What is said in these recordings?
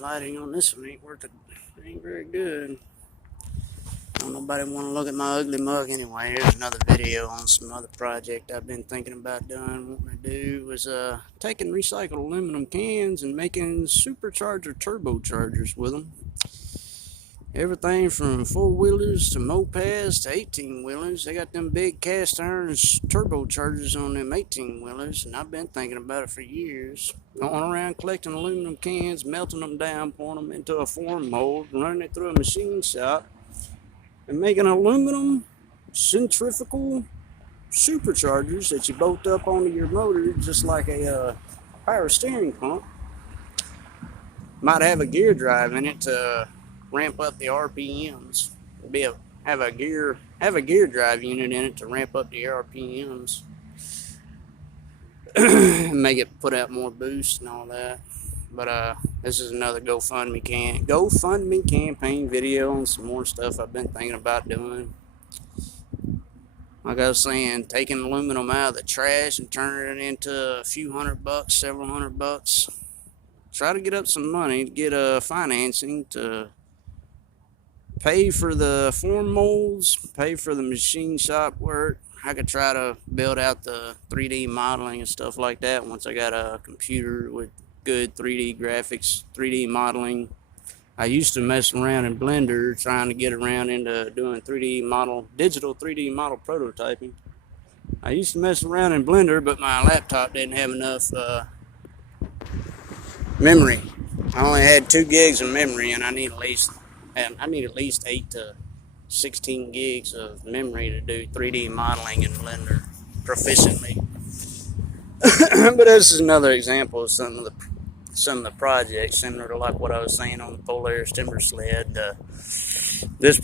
lighting on this one ain't very good. Don't nobody want to look at my ugly mug anyway. Here's another video on some other project I've been thinking about doing. Wanting to do was taking recycled aluminum cans and making supercharger turbochargers with them. Everything from 4-wheelers to mopeds to 18-wheelers. They got them big cast iron turbochargers on them 18-wheelers, and I've been thinking about it for years. Going around collecting aluminum cans, melting them down, pouring them into a form mold, running it through a machine shop, and making aluminum centrifugal superchargers that you bolt up onto your motor just like a power steering pump. Might have a gear drive in it to ramp up the RPMs. Have a gear drive unit in it to ramp up the RPMs. Make it put out more boost and all that. But this is another GoFundMe campaign video on some more stuff I've been thinking about doing. Like I was saying, taking aluminum out of the trash and turning it into a few $100, several $100. Try to get up some money to get financing to pay for the form molds, pay for the machine shop work. I could try to build out the 3D modeling and stuff like that once I got a computer with good 3D graphics, 3D modeling. I used to mess around in Blender trying to get around into doing digital 3D model prototyping. I used to mess around in Blender, but my laptop didn't have enough memory. I only had 2 gigs of memory, and I need at least 8 to 16 gigs of memory to do 3D modeling in Blender proficiently. But this is another example of some of the projects similar to like what I was saying on the Polaris timber sled. This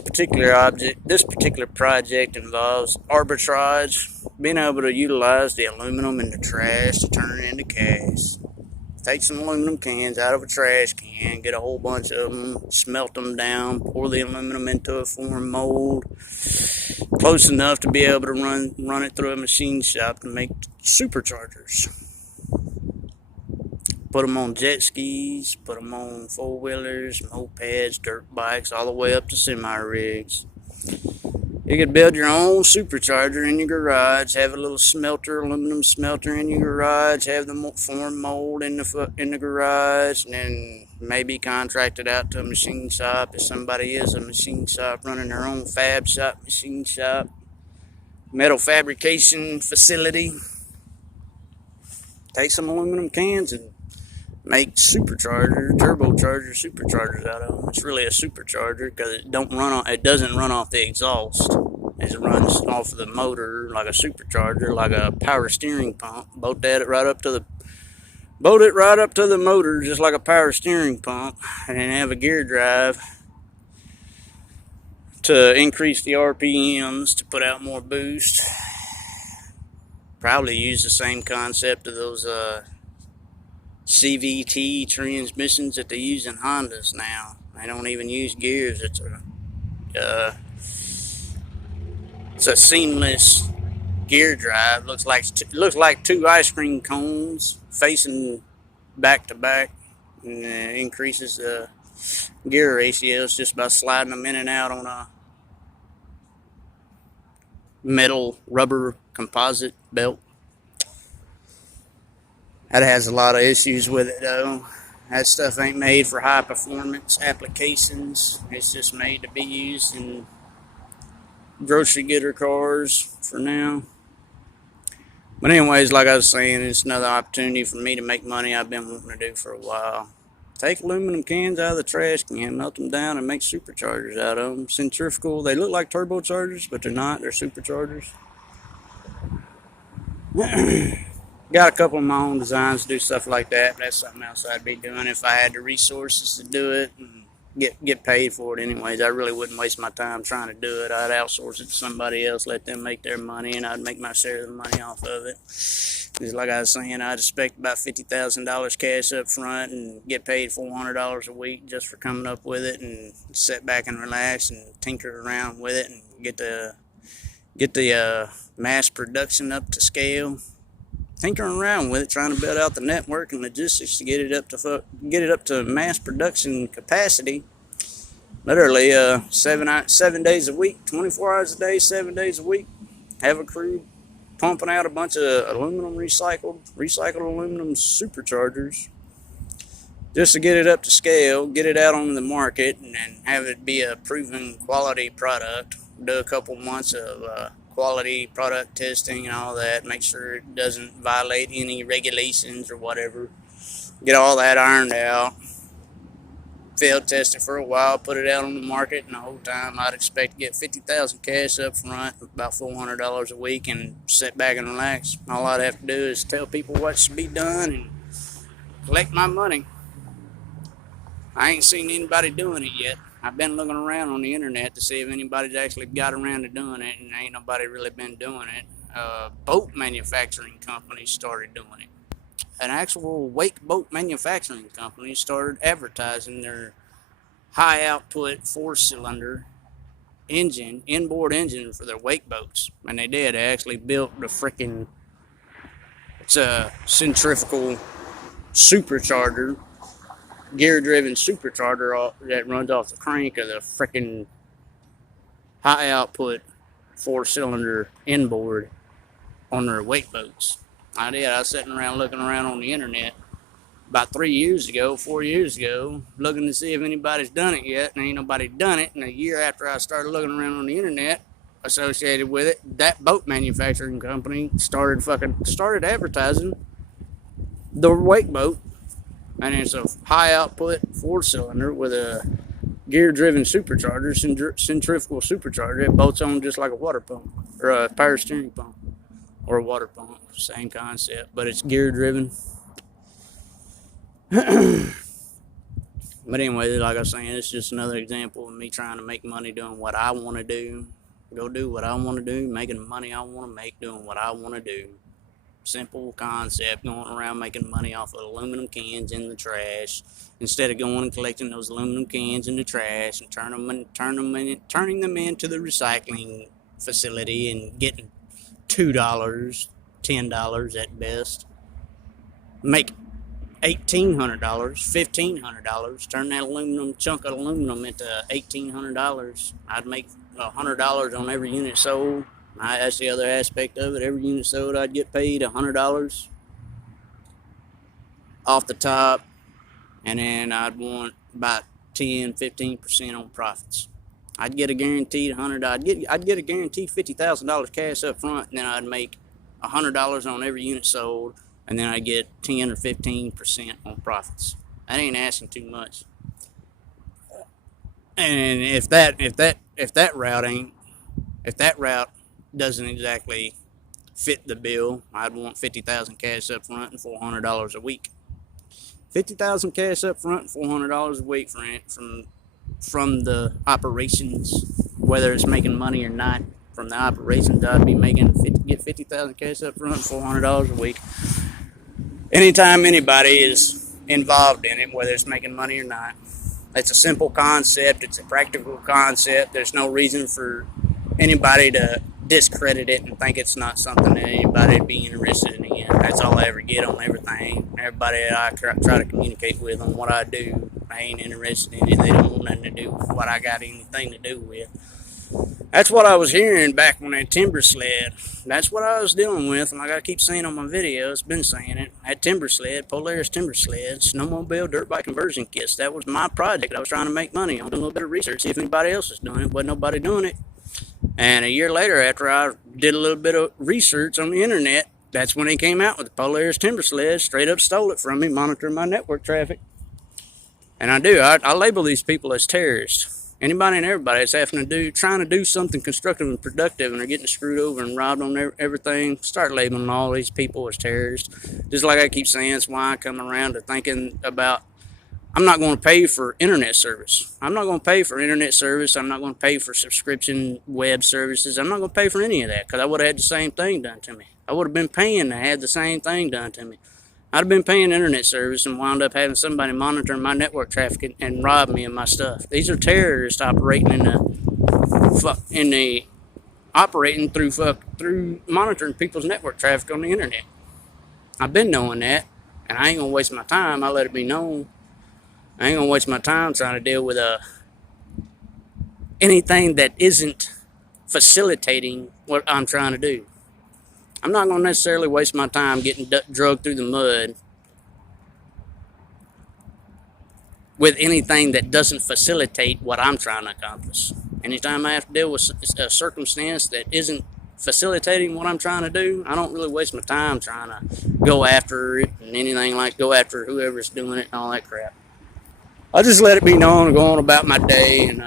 particular project involves arbitrage, being able to utilize the aluminum in the trash to turn it into cash. Take some aluminum cans out of a trash can, get a whole bunch of them, smelt them down, pour the aluminum into a form mold, close enough to be able to run it through a machine shop to make superchargers. Put them on jet skis, put them on 4-wheelers, mopeds, dirt bikes, all the way up to semi-rigs. You could build your own supercharger in your garage, have a little aluminum smelter in your garage, have the form mold in the garage, and then maybe contract it out to a machine shop if somebody is a machine shop running their own machine shop, metal fabrication facility. Take some aluminum cans and make turbocharger superchargers out of them. It's really a supercharger because it doesn't run off the exhaust. It runs off of the motor like a supercharger, like a power steering pump. Bolt it right up to the motor, just like a power steering pump, and then have a gear drive to increase the RPMs to put out more boost. Probably use the same concept of those CVT transmissions that they use in Hondas now. They don't even use gears. It's a seamless gear drive. Looks like 2 ice cream cones facing back to back, and increases the gear ratios just by sliding them in and out on a metal rubber composite belt. That has a lot of issues with it though. That stuff ain't made for high performance applications. It's just made to be used in grocery getter cars for now. But anyways, like I was saying, it's another opportunity for me to make money I've been wanting to do for a while. Take aluminum cans out of the trash can, melt them down, and make superchargers out of them. Centrifugal. They look like turbochargers, but they're not. They're superchargers. Got a couple of my own designs to do stuff like that, but that's something else I'd be doing if I had the resources to do it and get paid for it anyways. I really wouldn't waste my time trying to do it. I'd outsource it to somebody else, let them make their money, and I'd make my share of the money off of it. Because like I was saying, I'd expect about $50,000 cash up front and get paid $400 a week just for coming up with it, and sit back and relax and tinker around with it and get the mass production up to scale. tinkering around with it, trying to build out the network and logistics to get it up to mass production capacity. Literally, 7 days a week, 24 hours a day, 7 days a week. Have a crew pumping out a bunch of recycled aluminum superchargers just to get it up to scale, get it out on the market, and then have it be a proven quality product. Do a couple months of quality product testing and all that, make sure it doesn't violate any regulations or whatever. Get all that ironed out. Field test it for a while, put it out on the market, and the whole time I'd expect to get $50,000 cash up front, about $400 a week, and sit back and relax. All I'd have to do is tell people what should be done and collect my money. I ain't seen anybody doing it yet. I've been looking around on the internet to see if anybody's actually got around to doing it, and ain't nobody really been doing it. Boat manufacturing companies started doing it. An actual wake boat manufacturing company started advertising their high output 4-cylinder engine, inboard engine for their wake boats. And they did. They actually built the freaking, it's a centrifugal supercharger, gear driven supercharger that runs off the crank of the freaking high output 4-cylinder inboard on their wake boats. I did. I was sitting around looking around on the internet about 4 years ago, looking to see if anybody's done it yet, and ain't nobody done it. And a year after I started looking around on the internet associated with it, that boat manufacturing company started advertising the wake boat, and it's a high output 4-cylinder with a gear driven supercharger, centrifugal supercharger. It bolts on just like a water pump or a power steering pump. Or a water pump, same concept, but it's gear driven. But anyway, like I was saying, it's just another example of me trying to make money doing what I want to do. Go do what I want to do, making the money I want to make, doing what I want to do. Simple concept, going around making money off of aluminum cans in the trash, instead of going and collecting those aluminum cans in the trash and turning them into the recycling facility and getting $2, $10 at best. Make $1,800, $1,500. Turn that chunk of aluminum into $1,800. I'd make $100 on every unit sold. That's the other aspect of it. Every unit sold, I'd get paid $100 off the top, and then I'd want about 10-15% on profits. I'd get a guaranteed $100. I'd get a guaranteed $50,000 cash up front, and then I'd make $100 on every unit sold, and then I'd get 10 or 15% on profits. That ain't asking too much. And if that route doesn't exactly fit the bill, I'd want $50,000 cash up front and $400 a week. $50,000 cash up front and $400 a week from the operations, whether it's making money or not. From the operations, I'd be get $50,000 cash up front and $400 a week. Anytime anybody is involved in it, whether it's making money or not. It's a simple concept. It's a practical concept. There's no reason for anybody to discredit it and think it's not something that anybody would be interested in. That's all I ever get on everything. Everybody that I try to communicate with on what I do, I ain't interested in it. They don't want nothing to do with what I got anything to do with. That's what I was hearing back on that timber sled. That's what I was dealing with, and like I keep saying on my videos, been saying it. That timber sled, Polaris timber sled, snowmobile dirt bike conversion kits. That was my project. I was trying to make money. I was doing a little bit of research, see if anybody else was doing it. Wasn't nobody doing it. And a year later, after I did a little bit of research on the internet, that's when he came out with the Polaris timber sled. Straight up stole it from me, monitoring my network traffic. And I label these people as terrorists. Anybody and everybody that's trying to do something constructive and productive, and they're getting screwed over and robbed on everything, start labeling all these people as terrorists. Just like I keep saying, it's why I come around to thinking about, I'm not going to pay for internet service. I'm not going to pay for internet service. I'm not going to pay for subscription web services. I'm not going to pay for any of that, because I would have had the same thing done to me. I would have been paying to have the same thing done to me. I'd have been paying internet service and wound up having somebody monitoring my network traffic and rob me of my stuff. These are terrorists operating operating through monitoring people's network traffic on the internet. I've been knowing that, and I ain't gonna waste my time. I let it be known. I ain't gonna waste my time trying to deal with anything that isn't facilitating what I'm trying to do. I'm not gonna necessarily waste my time getting drugged through the mud with anything that doesn't facilitate what I'm trying to accomplish. Anytime I have to deal with a circumstance that isn't facilitating what I'm trying to do, I don't really waste my time trying to go after it and anything like go after whoever's doing it and all that crap. I just let it be known and go on about my day and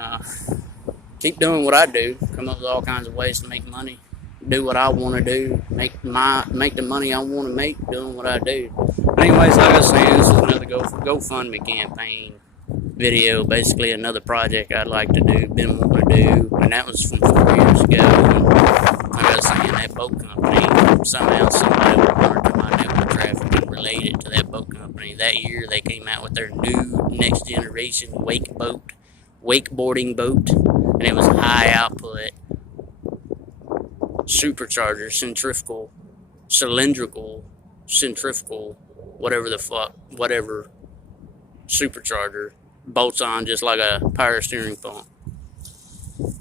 keep doing what I do. Come up with all kinds of ways to make money. Do what I want to do. Make the money I want to make doing what I do. Anyways, like I was saying, this is another GoFundMe campaign video. Basically, another project I'd like to do, been wanting to do, and that was from 4 years ago. And like I was saying, that boat company, somehow somebody would learn to my network traffic related to that boat company. That year, they came out with their new next generation wakeboarding boat, and it was high output, supercharger, centrifugal, whatever supercharger, bolts on just like a power steering pump.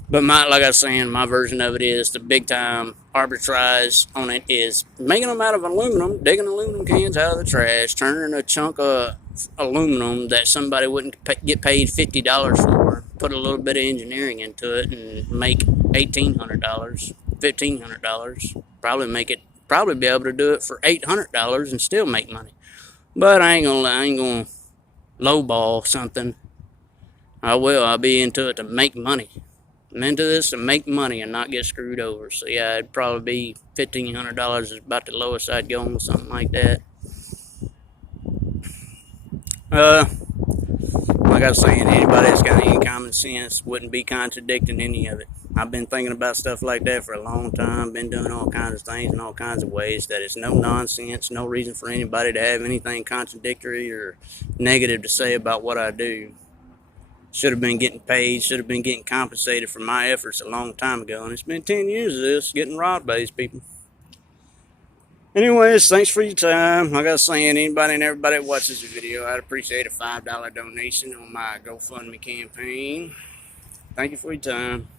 But like I was saying, my version of it is the big time arbitrage on it is making them out of aluminum, digging aluminum cans out of the trash, turning a chunk of aluminum that somebody wouldn't get paid $50 for, put a little bit of engineering into it, and make $1,800, $1,500. Probably be able to do it for $800 and still make money. But I ain't gonna lowball something. I'll be into it to make money. I'm into this to make money and not get screwed over. So yeah, it'd probably be $1,500 is about the lowest I'd go on something like that. Like I was saying, anybody that's got any common sense wouldn't be contradicting any of it. I've been thinking about stuff like that for a long time, been doing all kinds of things in all kinds of ways that it's no nonsense, no reason for anybody to have anything contradictory or negative to say about what I do. Should have been getting paid, should have been getting compensated for my efforts a long time ago, and it's been 10 years of this, getting robbed by these people. Anyways, thanks for your time. Like I was saying, anybody and everybody that watches the video, I'd appreciate a $5 donation on my GoFundMe campaign. Thank you for your time.